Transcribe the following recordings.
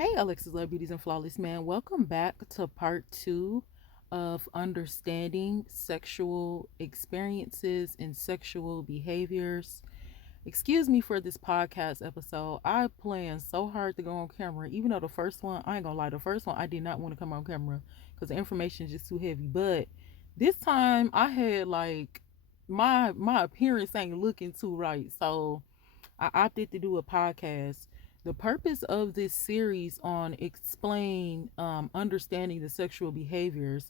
Hey, Alexis Love Beauties and Flawless Man. Welcome back to part two of understanding sexual experiences and sexual behaviors. Excuse me for this podcast episode. I planned so hard to go on camera, even though the first one, I ain't gonna lie, the first one I did not want to come on camera because the information is just too heavy. But this time I had like my appearance ain't looking too right. So I opted to do a podcast. The purpose of this series on understanding the sexual behaviors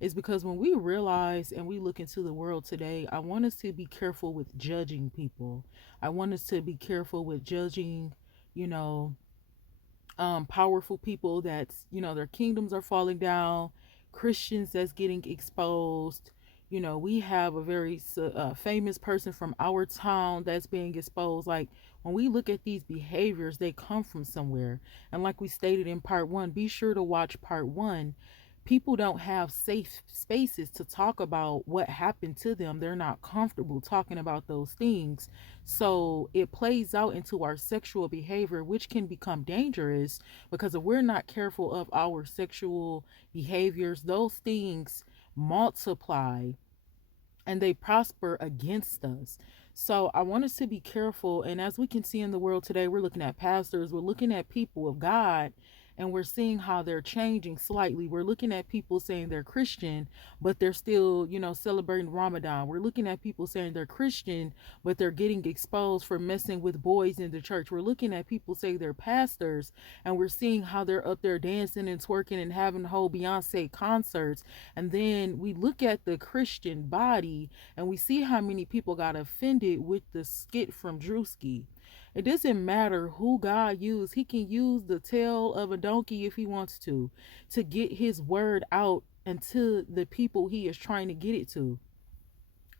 is because when we realize and we look into the world today, I want us to be careful with judging people. I want us to be careful with judging, you know, powerful people that's, their kingdoms are falling down, Christians that's getting exposed. We have a very famous person from our town that's being exposed. Like, when we look at these behaviors, they come from somewhere. And like we stated in part one, be sure to watch part one. People don't have safe spaces to talk about what happened to them. They're not comfortable talking about those things. So it plays out into our sexual behavior, which can become dangerous because if we're not careful of our sexual behaviors, those things multiply and they prosper against us. So I want us to be careful. And as we can see in the world today, we're looking at pastors, we're looking at people of God, and we're seeing how they're changing slightly. We're looking at people saying they're Christian, but they're still, celebrating Ramadan. We're looking at people saying they're Christian, but they're getting exposed for messing with boys in the church. We're looking at people say they're pastors, and we're seeing how they're up there dancing and twerking and having whole Beyonce concerts. And then we look at the Christian body and we see how many people got offended with the skit from Drewski. It doesn't matter who God used. He can use the tail of a donkey if he wants to get his word out and to the people he is trying to get it to.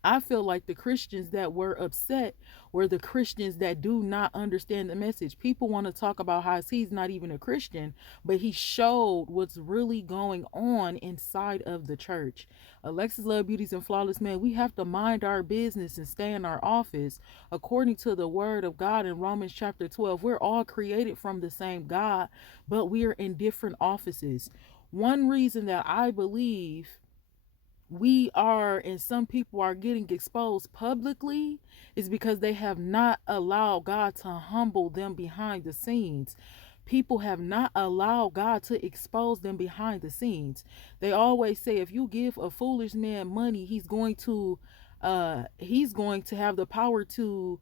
I feel like the Christians that were upset were the Christians that do not understand the message. People want to talk about how he's not even a Christian, but he showed what's really going on inside of the church. Alexis Love Beauties and Flawless Man, we have to mind our business and stay in our office according to the word of God in Romans chapter 12. We're all created from the same God, but we are in different offices. One reason that I believe we are and some people are getting exposed publicly is because they have not allowed God to humble them behind the scenes. People have not allowed God to expose them behind the scenes. They always say if you give a foolish man money, he's going to have the power to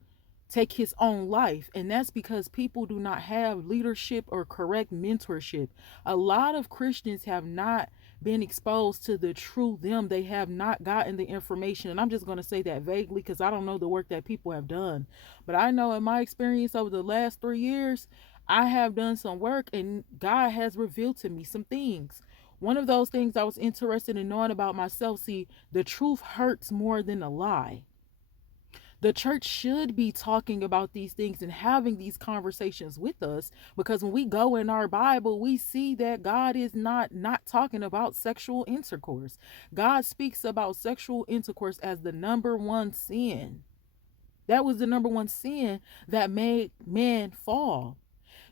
take his own life. And that's because people do not have leadership or correct mentorship. A lot of Christians have not been exposed to the true them. They have not gotten the information. And I'm just going to say that vaguely because I don't know the work that people have done. But I know in my experience over the last 3 years, I have done some work and God has revealed to me some things. One of those things I was interested in knowing about myself. See, the truth hurts more than a lie. The church should be talking about these things and having these conversations with us, because when we go in our Bible, we see that God is not talking about sexual intercourse. God speaks about sexual intercourse as the number one sin. That was the number one sin that made man fall.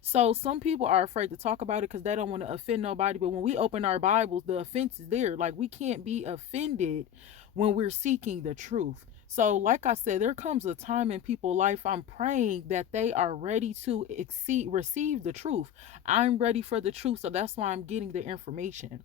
So some people are afraid to talk about it because they don't want to offend nobody. But when we open our Bibles, the offense is there. Like, we can't be offended when we're seeking the truth. So like I said, there comes a time in people's life, I'm praying that they are ready to receive the truth. I'm ready for the truth. So that's why I'm getting the information.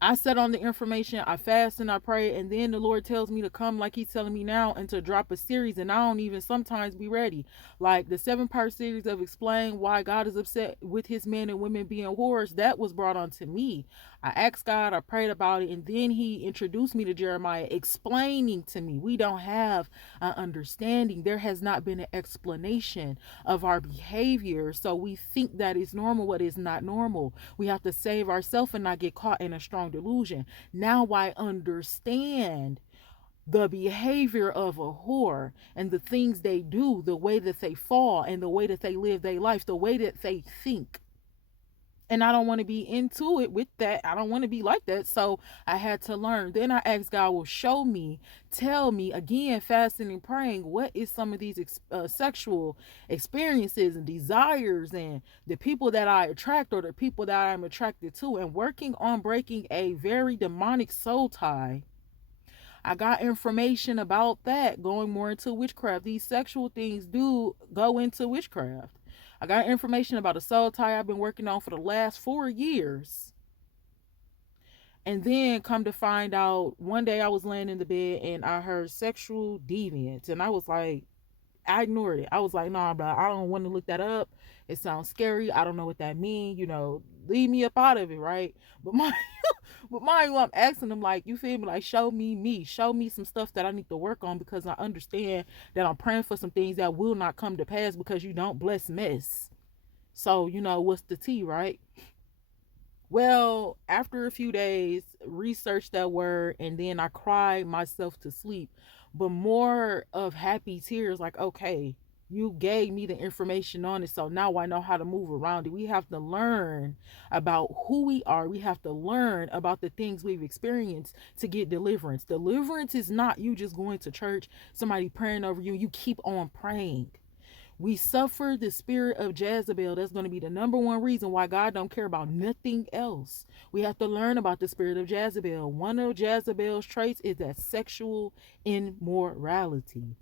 I set on the information, I fast and I pray, and then the Lord tells me to come like he's telling me now and to drop a series, and I don't even sometimes be ready. Like the 7-part series of Explain Why God is Upset with His Men and Women Being Whores, that was brought on to me. I asked God, I prayed about it, and then he introduced me to Jeremiah, explaining to me. We don't have an understanding. There has not been an explanation of our behavior, so we think that is normal what is not normal. We have to save ourselves and not get caught in a strong delusion. Now I understand the behavior of a whore and the things they do, the way that they fall and the way that they live their life, the way that they think. And I don't want to be into it with that. I don't want to be like that. So I had to learn. Then I asked God, will show me, tell me again, fasting and praying, what is some of these sexual experiences and desires and the people that I attract or the people that I'm attracted to, and working on breaking a very demonic soul tie. I got information about that, going more into witchcraft. These sexual things do go into witchcraft. I got information about a soul tie I've been working on for the last 4 years. And then come to find out, one day I was laying in the bed and I heard sexual deviance. And I was like, I ignored it. I was like, nah, bro, I don't want to look that up. It sounds scary. I don't know what that means. Leave me up out of it, right? But my but mind you, I'm asking them, like, you feel me? Like, show me. Show me some stuff that I need to work on, because I understand that I'm praying for some things that will not come to pass because you don't bless mess. So, what's the tea, right? Well, after a few days, researched that word, and then I cried myself to sleep. But more of happy tears, like, okay, you gave me the information on it, so now I know how to move around it. We have to learn about who we are. We have to learn about the things we've experienced to get deliverance. Deliverance is not you just going to church, somebody praying over you, you keep on praying. We suffer the spirit of Jezebel. That's going to be the number one reason why God don't care about nothing else. We have to learn about the spirit of Jezebel. One of Jezebel's traits is that sexual immorality.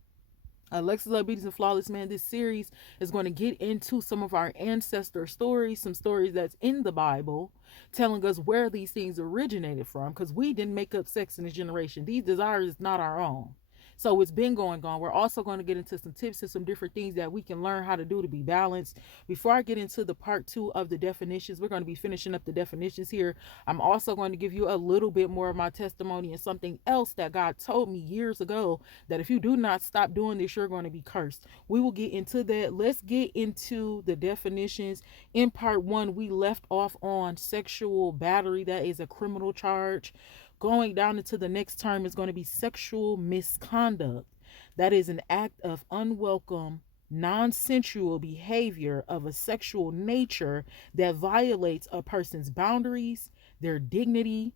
Alexis Obedience and Flawless Man, this series is going to get into some of our ancestor stories, some stories that's in the Bible, telling us where these things originated from, because we didn't make up sex in this generation. These desires is not our own. So it's been going on. We're also going to get into some tips and some different things that we can learn how to do to be balanced. Before I get into the part 2 of the definitions, we're going to be finishing up the definitions here. I'm also going to give you a little bit more of my testimony and something else that God told me years ago, that if you do not stop doing this, you're going to be cursed. We will get into that. Let's get into the definitions. In part 1, we left off on sexual battery. That is a criminal charge. Going down into the next term is going to be sexual misconduct. That is an act of unwelcome, non-sensual behavior of a sexual nature that violates a person's boundaries, their dignity,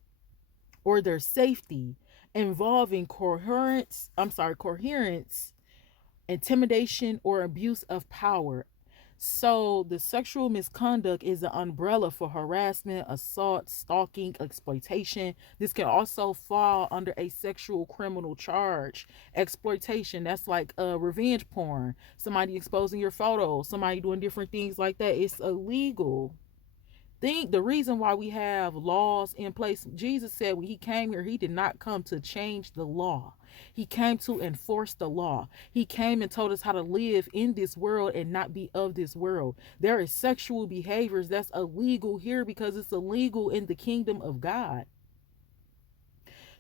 or their safety, involving coherence, intimidation, or abuse of power. So the sexual misconduct is an umbrella for harassment, assault, stalking, exploitation. This can also fall under a sexual criminal charge. Exploitation, that's like revenge porn, somebody exposing your photos, somebody doing different things like that. It's illegal. Think the reason why we have laws in place, Jesus said when he came here, he did not come to change the law. He came to enforce the law. He came and told us how to live in this world and not be of this world. There is sexual behaviors that's illegal here because it's illegal in the kingdom of God.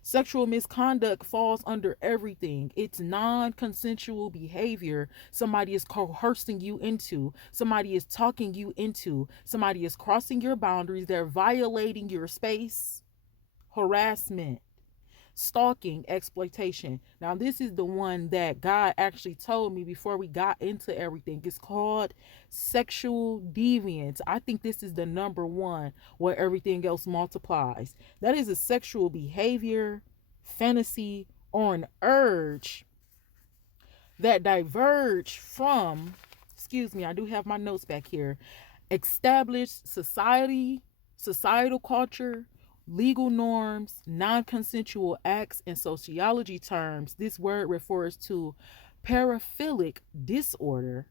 Sexual misconduct falls under everything. It's non-consensual behavior somebody is coercing you into, somebody is talking you into, somebody is crossing your boundaries, they're violating your space. Harassment, stalking, exploitation. Now, this is the one that God actually told me before we got into everything. It's called sexual deviance. I think this is the number one where everything else multiplies. That is a sexual behavior, fantasy, or an urge that diverge from, excuse me, I do have my notes back here, established societal culture, legal norms, non-consensual acts. In sociology terms, this word refers to paraphilic disorder,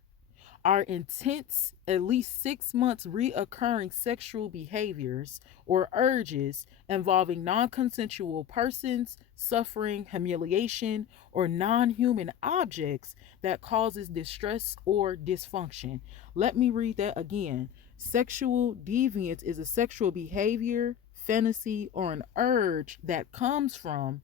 are intense, at least 6 months reoccurring sexual behaviors or urges involving non-consensual persons, suffering, humiliation, or non-human objects that causes distress or dysfunction. Let me read that again. Sexual deviance is a sexual behavior, fantasy, or an urge that comes from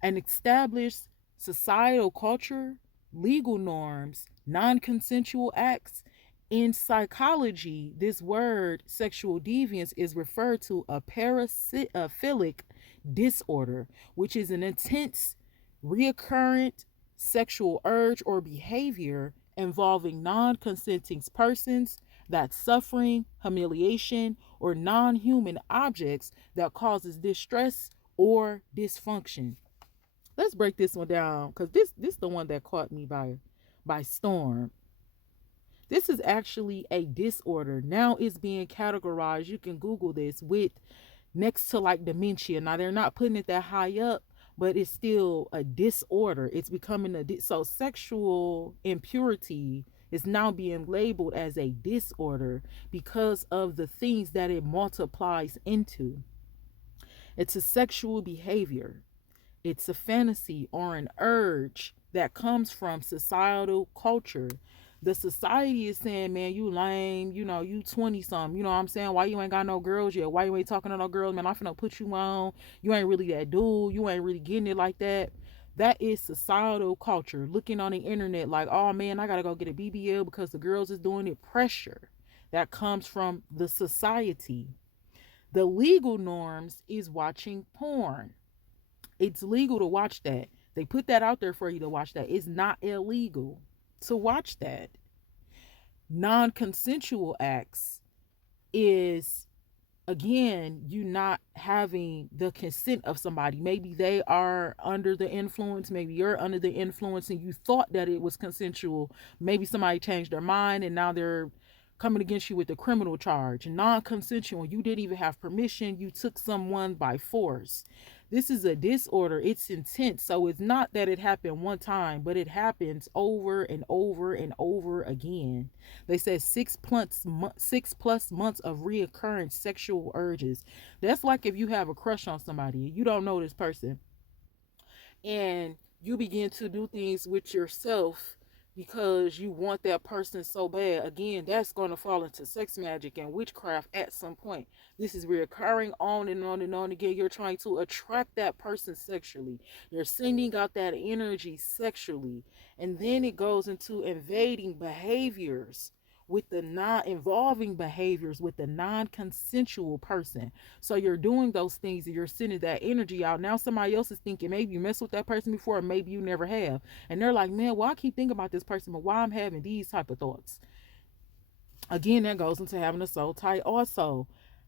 an established societal culture, legal norms, non consensual acts. In psychology, this word sexual deviance is referred to a paraphilic disorder, which is an intense, recurrent sexual urge or behavior involving non consenting persons, That's suffering, humiliation, or non human objects that causes distress or dysfunction. Let's break this one down because this the one that caught me by storm. This is actually a disorder. Now it's being categorized. You can Google this with next to like dementia. Now they're not putting it that high up, but it's still a disorder. It's becoming so sexual impurity is now being labeled as a disorder because of the things that it multiplies into. It's a sexual behavior. It's a fantasy or an urge that comes from societal culture. The society is saying, man, you lame, you 20 something, you know what I'm saying? Why you ain't got no girls yet? Why you ain't talking to no girls? Man, I'm finna put you on. You ain't really that dude. You ain't really getting it like that. That is societal culture. Looking on the internet like, oh man, I gotta go get a BBL because the girls is doing it. Pressure that comes from the society. The legal norms is watching porn. It's legal to watch that. They put that out there for you to watch that. It's not illegal to watch that. Non-consensual acts is, again, you not having the consent of somebody. Maybe they are under the influence, maybe you're under the influence and you thought that it was consensual. Maybe somebody changed their mind and now they're coming against you with a criminal charge. Non-consensual, you didn't even have permission, you took someone by force. This is a disorder. It's intense. So it's not that it happened one time, but it happens over and over and over again. They said 6+ months of reoccurring sexual urges. That's like if you have a crush on somebody, you don't know this person, and you begin to do things with yourself because you want that person so bad. Again, that's going to fall into sex magic and witchcraft at some point. This is reoccurring on and on and on again. You're trying to attract that person sexually. You're sending out that energy sexually. And then it goes into invading behaviors with the non-involving behaviors with the non-consensual person. So you're doing those things and you're sending that energy out. Now somebody else is thinking maybe you messed with that person before, or maybe you never have. And they're like, man, well, I keep thinking about this person, but why I'm having these type of thoughts. Again, that goes into having a soul tie also.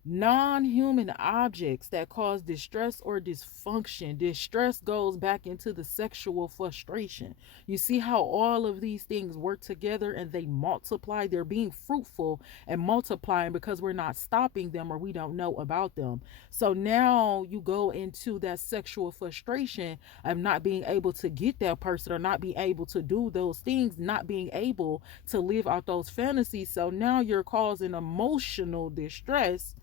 Non-human objects that cause distress or dysfunction. Distress goes back into the sexual frustration. You see how all of these things work together and they multiply. They're being fruitful and multiplying because we're not stopping them or we don't know about them. So now you go into that sexual frustration of not being able to get that person or not being able to do those things, not being able to live out those fantasies. So now you're causing emotional distress,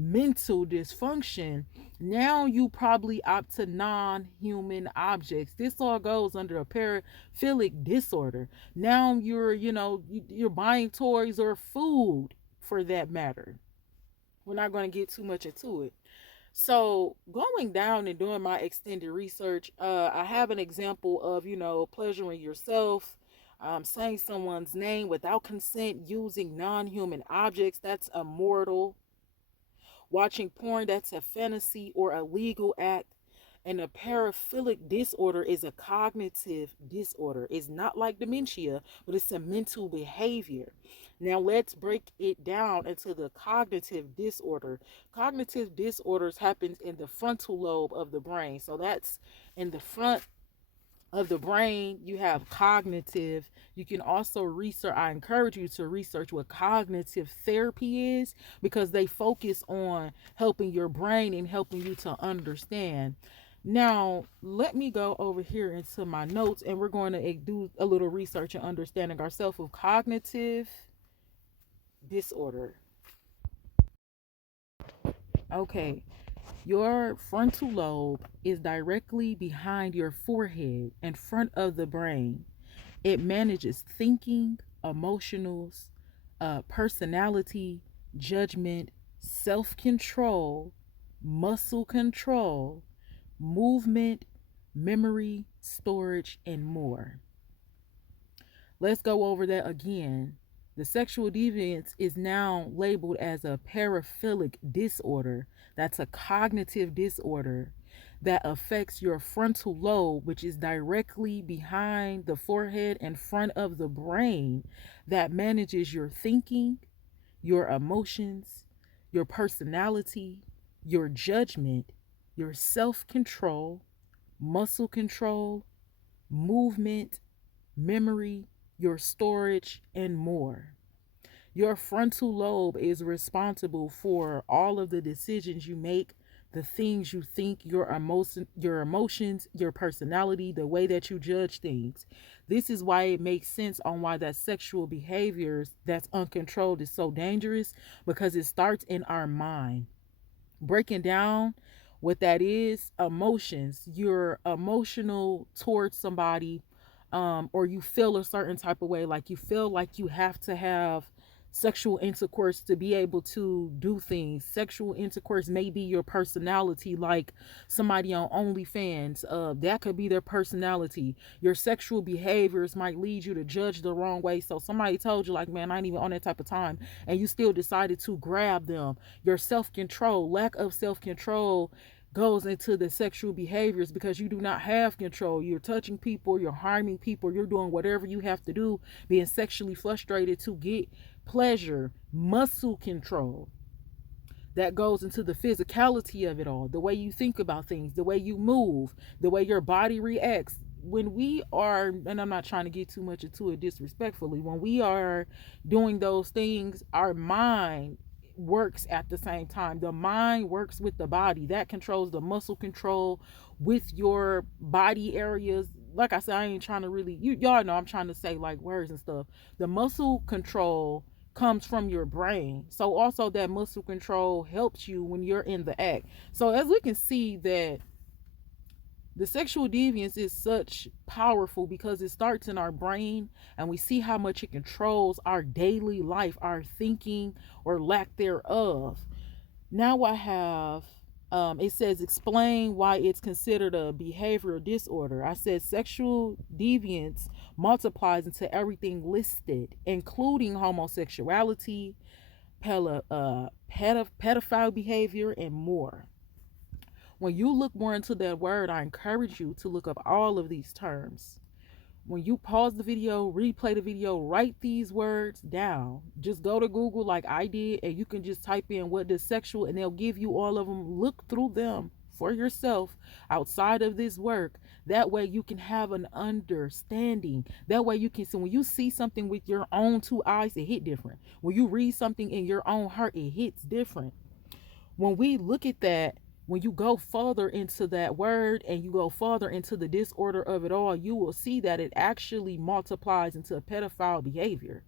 mental dysfunction. Now you probably opt to non-human objects. This all goes under a paraphilic disorder. Now you're buying toys or food for that matter. We're not going to get too much into it. So going down and doing my extended research, I have an example of, pleasuring yourself, saying someone's name without consent, using non-human objects. That's immoral. Watching porn, that's a fantasy or a legal act. And a paraphilic disorder is a cognitive disorder. It's not like dementia, but it's a mental behavior. Now let's break it down into the cognitive disorder. Cognitive disorders happens in the frontal lobe of the brain. So that's in the front of the brain. You have cognitive. You can also research. I encourage you to research what cognitive therapy is because they focus on helping your brain and helping you to understand. Now let me go over here into my notes and we're going to do a little research and understanding ourselves of cognitive disorder. Okay, your frontal lobe is directly behind your forehead in front of the brain. It manages thinking, emotionals, personality, judgment, self control, muscle control, movement, memory, storage, and more. Let's go over that again. The sexual deviance is now labeled as a paraphilic disorder. That's a cognitive disorder that affects your frontal lobe, which is directly behind the forehead and front of the brain, that manages your thinking, your emotions, your personality, your judgment, your self control, muscle control, movement, memory, your storage, and more. Your frontal lobe is responsible for all of the decisions you make, the things you think, your emotions, your personality, the way that you judge things. This is why it makes sense on why that sexual behaviors that's uncontrolled is so dangerous, because it starts in our mind. Breaking down what that is: emotions. You're emotional towards somebody, or you feel a certain type of way, like you feel like you have to have sexual intercourse to be able to do things. Sexual intercourse may be your personality, like somebody on OnlyFans. That could be their personality. Your sexual behaviors might lead you to judge the wrong way. So somebody told you, like, man, I ain't even on that type of time, and you still decided to grab them. Your self control, lack of self control, goes into the sexual behaviors because you do not have control. You're touching people, you're harming people, you're doing whatever you have to do, being sexually frustrated to get pleasure. Muscle control, that goes into the physicality of it all, the way you think about things, the way you move, the way your body reacts. When we are, and I'm not trying to get too much into it disrespectfully, when we are doing those things, our mind works at the same time. The mind works with the body. That controls the muscle control with your body areas. Like I said, I ain't trying to really, y'all know I'm trying to say like words and stuff. The muscle control comes from your brain. So also that muscle control helps you when you're in the act. So as we can see that the sexual deviance is such powerful because it starts in our brain, and we see how much it controls our daily life, our thinking or lack thereof. Now I have, it says explain why it's considered a behavioral disorder. I said sexual deviance multiplies into everything listed, including homosexuality, pedophile behavior, and more. When you look more into that word, I encourage you to look up all of these terms. When you pause the video, replay the video, write these words down. Just go to Google like I did, and you can just type in what does sexual, and they'll give you all of them. Look through them for yourself outside of this work. That way you can have an understanding. That way you can, so when you see something with your own two eyes, it hit different. When you read something in your own heart, it hits different. When we look at that, when you go further into that word and you go further into the disorder of it all, you will see that it actually multiplies into a pedophile behavior.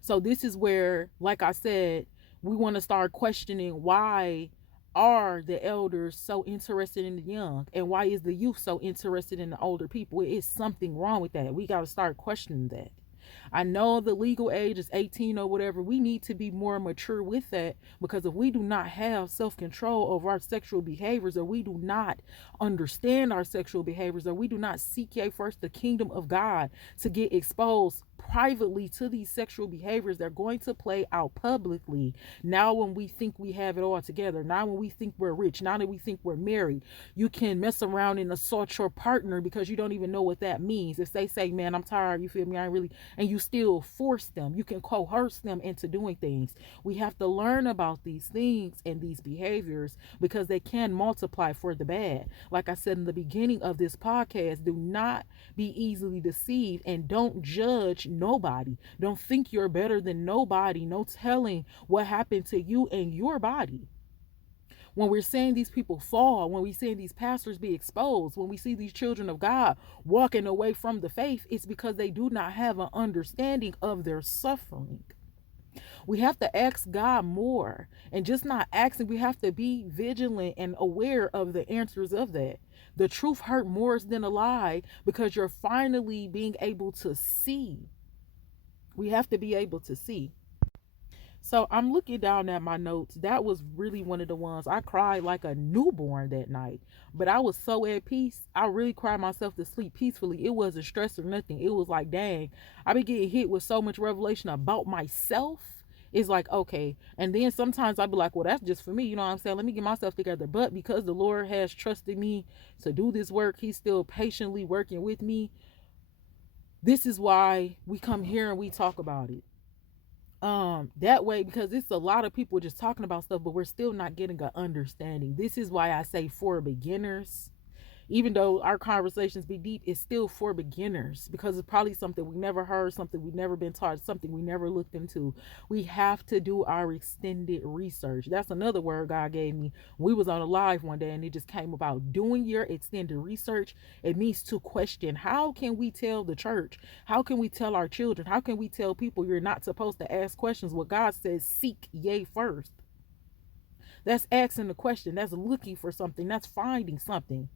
So this is where, like I said, we want to start questioning, why are the elders so interested in the young, and why is the youth so interested in the older people? It is something wrong with that. We got to start questioning that. I know the legal age is 18 or whatever. We need to be more mature with that, because if we do not have self control over our sexual behaviors, or we do not understand our sexual behaviors, or we do not seek ye first the kingdom of God to get exposed privately to these sexual behaviors, they're going to play out publicly. Now when we think we have it all together, now when we think we're rich, now that we think we're married, you can mess around and assault your partner because you don't even know what that means. If they say, man, I'm tired, you feel me, I ain't really, and you still force them, you can coerce them into doing things. We have to learn about these things and these behaviors, because they can multiply for the bad. Like I said in the beginning of this podcast, do not be easily deceived, and don't judge nobody. Don't think you're better than nobody. No telling what happened to you and your body. When we're seeing these people fall, when we're seeing these pastors be exposed, when we see these children of God walking away from the faith, it's because they do not have an understanding of their suffering. We have to ask God more, and just not asking, we have to be vigilant and aware of the answers of that. The truth hurt more than a lie, because you're finally being able to see. We have to be able to see. So I'm looking down at my notes. That was really one of the ones I cried like a newborn that night. But I was so at peace. I really cried myself to sleep peacefully. It wasn't stress or nothing. It was like, dang, I been getting hit with so much revelation about myself. It's like, okay. And then sometimes I'd be like, well, that's just for me. You know what I'm saying? Let me get myself together. But because the Lord has trusted me to do this work, He's still patiently working with me. This is why we come here and we talk about it. That way, because it's a lot of people just talking about stuff, but we're still not getting an understanding. This is why I say for beginners, even though our conversations be deep, it's still for beginners because it's probably something we never heard, something we've never been taught, something we never looked into. We have to do our extended research. That's another word God gave me. We was on a live one day and it just came about doing your extended research. It means to question, how can we tell the church? How can we tell our children? How can we tell people you're not supposed to ask questions? What God says, seek ye first. That's asking the question. That's looking for something. That's finding something.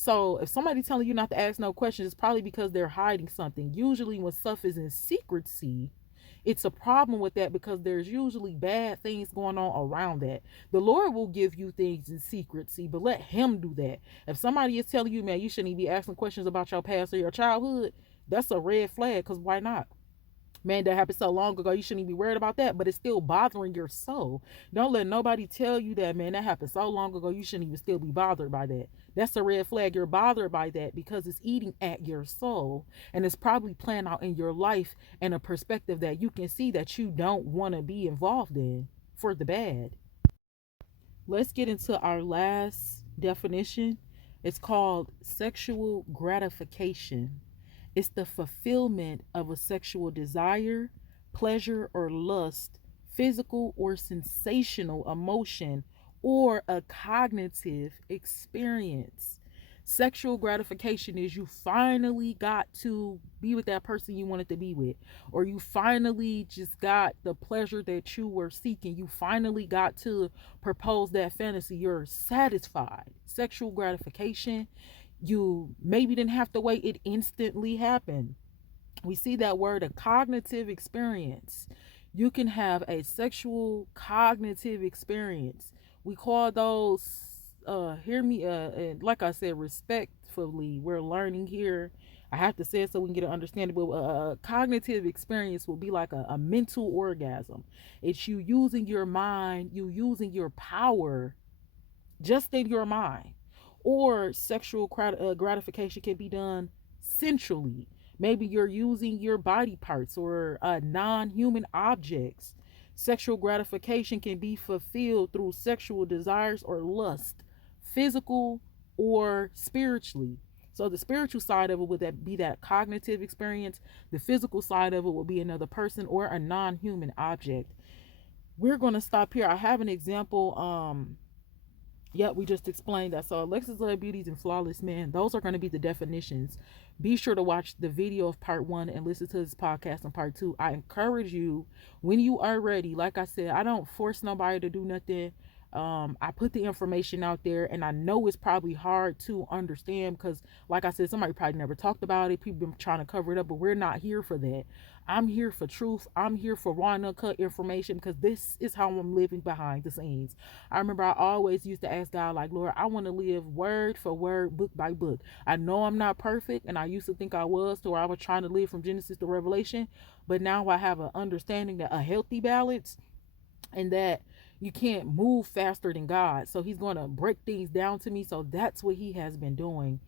So if somebody's telling you not to ask no questions, it's probably because they're hiding something. Usually when stuff is in secrecy, it's a problem with that because there's usually bad things going on around that. The Lord will give you things in secrecy, but let him do that. If somebody is telling you, man, you shouldn't even be asking questions about your past or your childhood, that's a red flag, because why not? Man, that happened so long ago, you shouldn't even be worried about that, but it's still bothering your soul. Don't let nobody tell you that, man, that happened so long ago, you shouldn't even still be bothered by that. That's a red flag. You're bothered by that because it's eating at your soul, and it's probably playing out in your life in a perspective that you can see that you don't want to be involved in for the bad. Let's get into our last definition. It's called sexual gratification. It's the fulfillment of a sexual desire, pleasure, or lust, physical or sensational emotion, or a cognitive experience. Sexual gratification is you finally got to be with that person you wanted to be with, or you finally just got the pleasure that you were seeking. You finally got to propose that fantasy. You're satisfied. Sexual gratification, you maybe didn't have to wait, it instantly happened. We see that word, a cognitive experience. You can have a sexual cognitive experience. We call those, hear me, and like I said, respectfully, we're learning here. I have to say it so we can get an understanding, but a cognitive experience will be like a mental orgasm. It's you using your mind, you using your power just in your mind. Or sexual gratification can be done sensually. Maybe you're using your body parts or non human objects. Sexual gratification can be fulfilled through sexual desires or lust, physical or spiritually. So the spiritual side of it would that be that cognitive experience. The physical side of it will be another person or a non-human object. We're gonna stop here. I have an example. Yep, we just explained that. So Alexis Love Beauties and Flawless Man, those are going to be the definitions. Be sure to watch the video of part one and listen to this podcast in part two. I encourage you, when you are ready, like I said, I don't force nobody to do nothing. I put the information out there, and I know it's probably hard to understand because, like I said, somebody probably never talked about it. People been trying to cover it up, but we're not here for that. I'm here for truth. I'm here for raw and uncut information because this is how I'm living behind the scenes. I remember I always used to ask God, like, Lord, I want to live word for word, book by book. I know I'm not perfect, and I used to think I was, to where I was trying to live from Genesis to Revelation, but now I have an understanding that a healthy balance, and that you can't move faster than God. So he's going to break things down to me. So that's what he has been doing.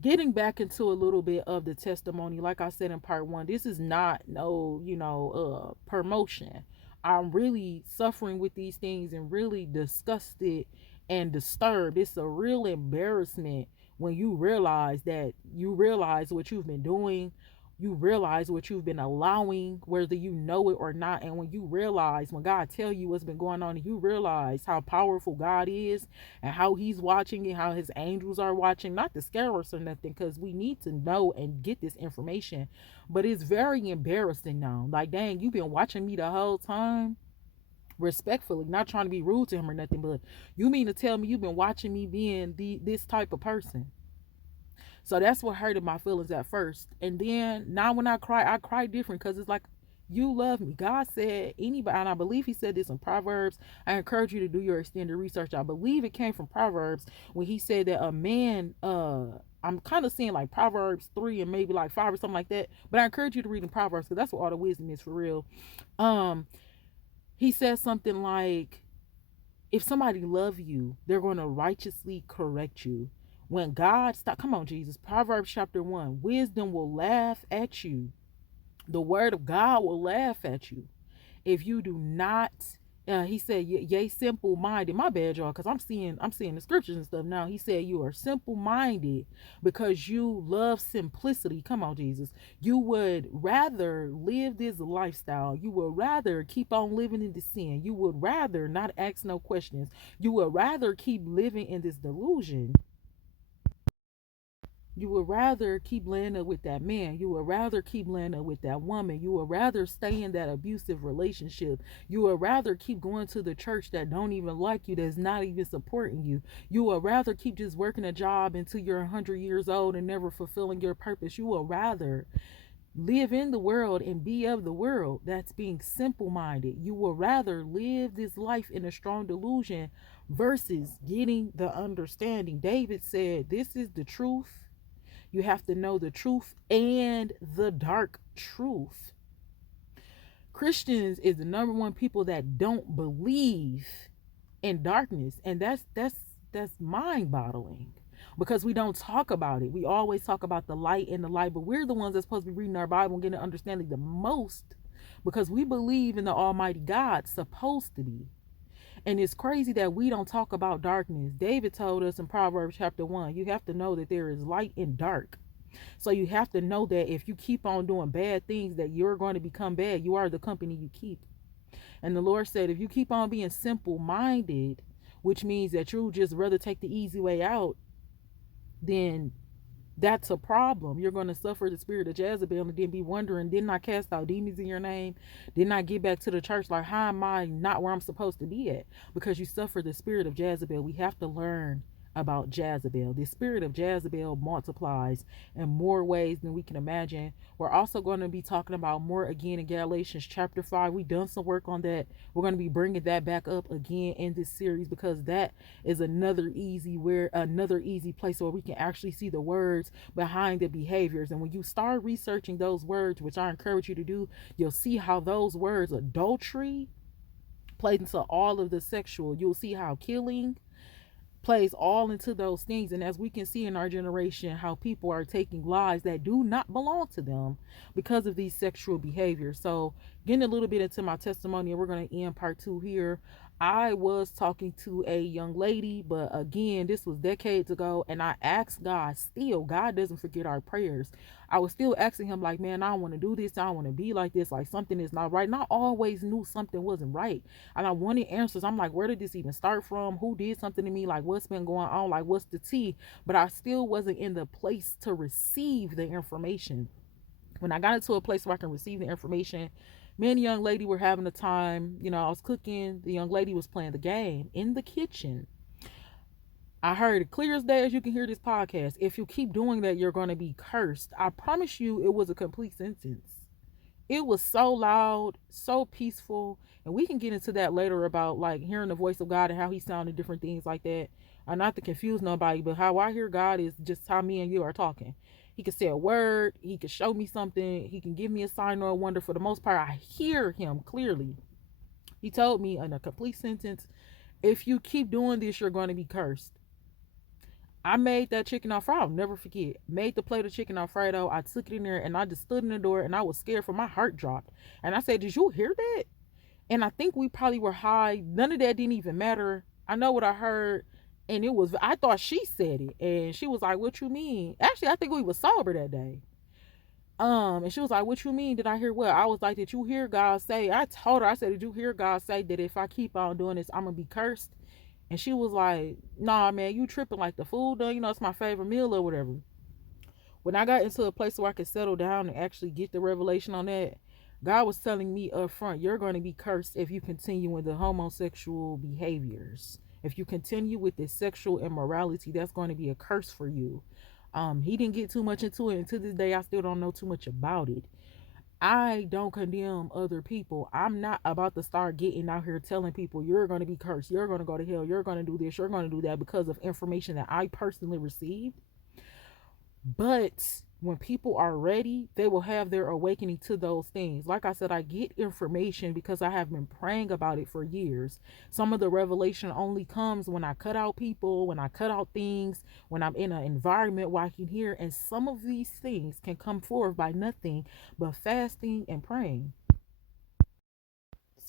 Getting back into a little bit of the testimony, like I said in part one, this is not no, promotion. I'm really suffering with these things and really disgusted and disturbed. It's a real embarrassment when you realize what you've been doing, you realize what you've been allowing, whether you know it or not. And when you realize, when God tell you what's been going on, you realize how powerful God is and how he's watching and how his angels are watching, not to scare us or nothing, because we need to know and get this information. But it's very embarrassing now. Like, dang, you've been watching me the whole time. Respectfully, not trying to be rude to him or nothing, but you mean to tell me you've been watching me being this type of person? So that's what hurted my feelings at first. And then now when I cry different, because it's like, you love me. God said anybody, and I believe he said this in Proverbs. I encourage you to do your extended research. I believe it came from Proverbs when he said that a man, I'm kind of seeing like Proverbs 3 and maybe like 5 or something like that. But I encourage you to read in Proverbs because that's where all the wisdom is for real. Um, he says something like, if somebody love you, they're going to righteously correct you. When God stop, come on, Jesus. Proverbs chapter 1. Wisdom will laugh at you. The word of God will laugh at you. If you do not, he said, yea, simple minded. My bad, y'all, because I'm seeing the scriptures and stuff now. He said you are simple minded because you love simplicity. Come on, Jesus. You would rather live this lifestyle. You would rather keep on living in the sin. You would rather not ask no questions. You would rather keep living in this delusion. You would rather keep laying up with that man. You would rather keep laying up with that woman. You would rather stay in that abusive relationship. You would rather keep going to the church that don't even like you, that's not even supporting you. You would rather keep just working a job until you're 100 years old and never fulfilling your purpose. You would rather live in the world and be of the world. That's being simple minded. You would rather live this life in a strong delusion versus getting the understanding. David said, this is the truth. You have to know the truth and the dark truth. Christians is the number one people that don't believe in darkness, and that's mind-boggling because we don't talk about it. We always talk about the light and the light, but we're the ones that's supposed to be reading our Bible and getting understanding the most because we believe in the Almighty God, supposed to be. And it's crazy that we don't talk about darkness. David told us in Proverbs chapter 1, you have to know that there is light and dark. So you have to know that if you keep on doing bad things, that you're going to become bad. You are the company you keep. And the Lord said, if you keep on being simple minded, which means that you'll just rather take the easy way out, then that's a problem. You're going to suffer the spirit of Jezebel and then be wondering, didn't I cast out demons in your name? Didn't I get back to the church? Like, how am I not where I'm supposed to be at? Because you suffer the spirit of Jezebel. We have to learn about Jezebel. The spirit of Jezebel multiplies in more ways than we can imagine. We're also going to be talking about more again in Galatians chapter 5. We've done some work on that. We're going to be bringing that back up again in this series because that is another easy place where we can actually see the words behind the behaviors. And when you start researching those words, which I encourage you to do, you'll see how those words, adultery, plays into all of the sexual. You'll see how killing plays all into those things. And as we can see in our generation, how people are taking lives that do not belong to them because of these sexual behaviors. So getting a little bit into my testimony, and we're going to end part 2 here. I was talking to a young lady, but again, this was decades ago, and I asked God, still, God doesn't forget our prayers. I was still asking him, like, man, I don't want to do this, I don't want to be like this, like something is not right. And I always knew something wasn't right, and I wanted answers. I'm like, where did this even start from? Who did something to me? Like, what's been going on? Like, what's the tea? But I still wasn't in the place to receive the information. When I got into a place where I can receive the information, me and the young lady were having a time. I was cooking. The young lady was playing the game in the kitchen. I heard it clear as day as you can hear this podcast. If you keep doing that, you're going to be cursed. I promise you, it was a complete sentence. It was so loud, so peaceful, and we can get into that later about like hearing the voice of God and how he sounded, different things like that. Not to confuse nobody, but how I hear God is just how me and you are talking. He can say a word, he can show me something, he can give me a sign or a wonder. For the most part, I hear him clearly. He told me in a complete sentence, if you keep doing this, you're going to be cursed. I made that chicken Alfredo. I'll never forget. Made the plate of chicken Alfredo. I took it in there and I just stood in the door and I was scared for my heart dropped. And I said, did you hear that? And I think we probably were high. None of that didn't even matter. I know what I heard. And I thought she said it. And she was like, what you mean? Actually, I think we was sober that day. And she was like, what you mean? Did I hear what? I was like, did you hear God say? I told her, I said, did you hear God say that if I keep on doing this, I'm going to be cursed? And she was like, nah, man, you tripping, like the food done, it's my favorite meal or whatever. When I got into a place where I could settle down and actually get the revelation on that, God was telling me up front, you're going to be cursed if you continue with the homosexual behaviors. If you continue with this sexual immorality, that's going to be a curse for you. He didn't get too much into it, and to this day, I still don't know too much about it. I don't condemn other people. I'm not about to start getting out here telling people you're going to be cursed, you're going to go to hell, you're going to do this, you're going to do that because of information that I personally received. But when people are ready, they will have their awakening to those things. Like I said, I get information because I have been praying about it for years. Some of the revelation only comes when I cut out people, when I cut out things, when I'm in an environment where I can hear. And some of these things can come forth by nothing but fasting and praying.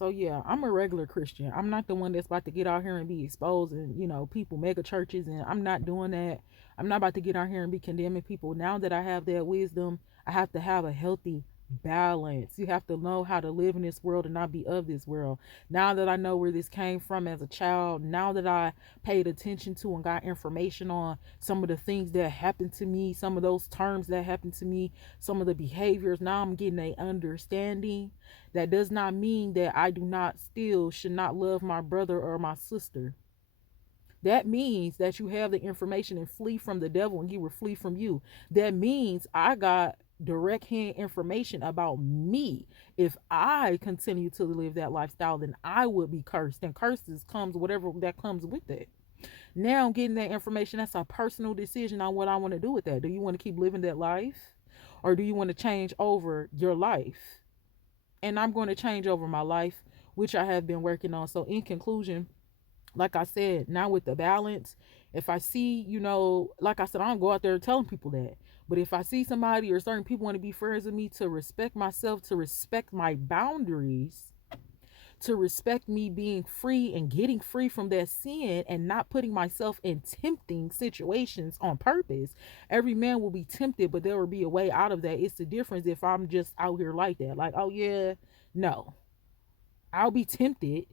So yeah, I'm a regular Christian. I'm not the one that's about to get out here and be exposed and, people mega churches, and I'm not doing that. I'm not about to get out here and be condemning people. Now that I have that wisdom, I have to have a healthy balance. You have to know how to live in this world and not be of this world. Now that I know where this came from as a child, now that I paid attention to and got information on some of the things that happened to me, some of those terms that happened to me, some of the behaviors, now I'm getting a understanding. That does not mean that I do not still should not love my brother or my sister. That means that you have the information and flee from the devil and he will flee from you. That means I got direct hand information about me. If I continue to live that lifestyle, then I would be cursed. And curses comes whatever that comes with it. Now getting that information, that's a personal decision on what I want to do with that. Do you want to keep living that life? Or do you want to change over your life? And I'm going to change over my life, which I have been working on. So, in conclusion, like I said, now with the balance, if I see, like I said, I don't go out there telling people that. But if I see somebody or certain people want to be friends with me, to respect myself, to respect my boundaries, to respect me being free and getting free from that sin and not putting myself in tempting situations on purpose. Every man will be tempted, but there will be a way out of that. It's the difference if I'm just out here like that. Like, oh yeah, no. I'll be tempted,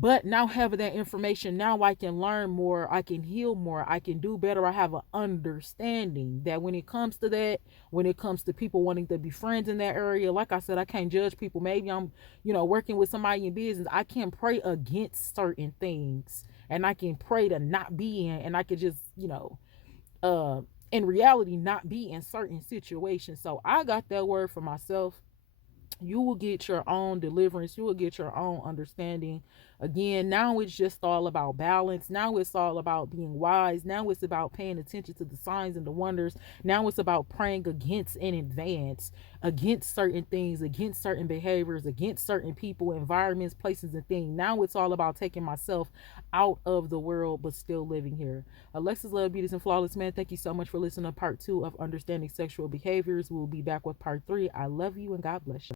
but now having that information, now I can learn more, I can heal more, I can do better. I have an understanding that when it comes to that, when it comes to people wanting to be friends in that area, like I said, I can't judge people. Maybe I'm, working with somebody in business. I can pray against certain things and I can pray to not be in, and I could just, uh, in reality, not be in certain situations. So I got that word for myself. You will get your own deliverance, you will get your own understanding. Again, now it's just all about balance. Now it's all about being wise. Now it's about paying attention to the signs and the wonders. Now it's about praying against in advance, against certain things, against certain behaviors, against certain people, environments, places, and things. Now it's all about taking myself out of the world but still living here. Alexis Love, Beauties and Flawless Man, thank you so much for listening to part 2 of Understanding Sexual Behaviors. We'll be back with part 3. I love you and God bless you.